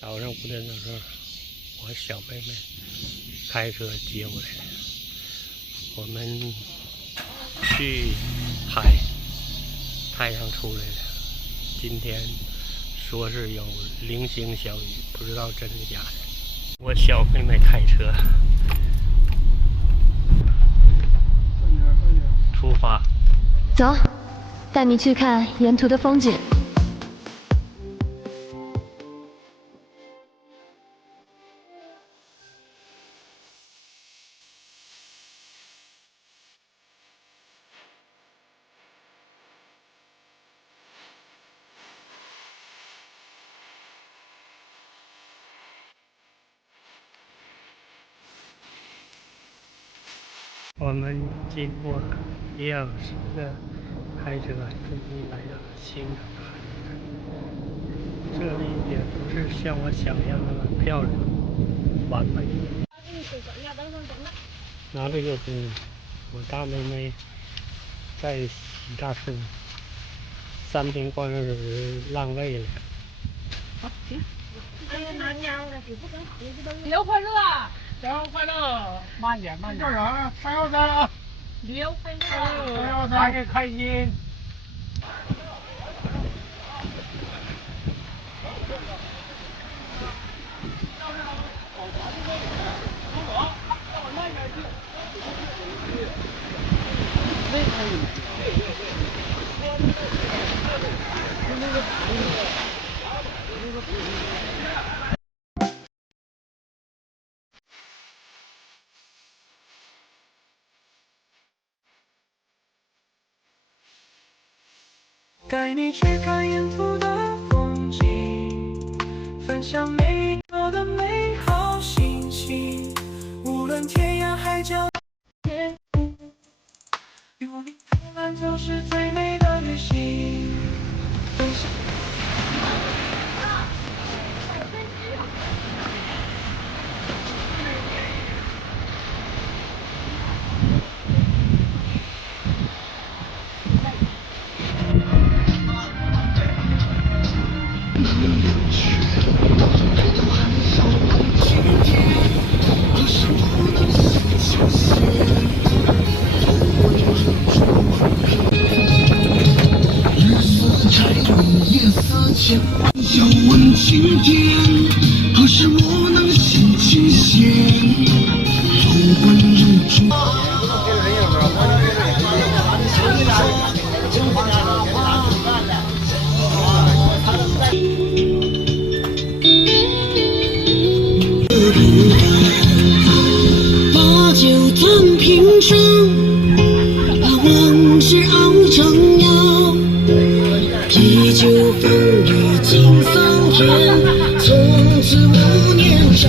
早上5点的时候，我小妹妹开车接我来，我们去海，太阳出来了。今天说是有零星小雨，不知道真的假的。我小妹妹开车，出发，走，带你去看沿途的风景。我们经过1小时的开车，终于来到新港海滩。这里也不是像我想象的那么漂亮、完美。拿这个是我大妹妹在洗大车，3瓶矿泉水浪费了。旅游快乐啊！旅游快乐，慢点慢点。叫啥？313。旅游快乐，313，开心。带你去看沿途的风景，分享每一个的美好心情。无论天涯海角，有你陪伴就是最美的旅行。分享。笑问青天，何时我能心清闲？走奔日出。把酒赠平生，把往事熬成药。啤酒风雨尽桑田，从此无年少。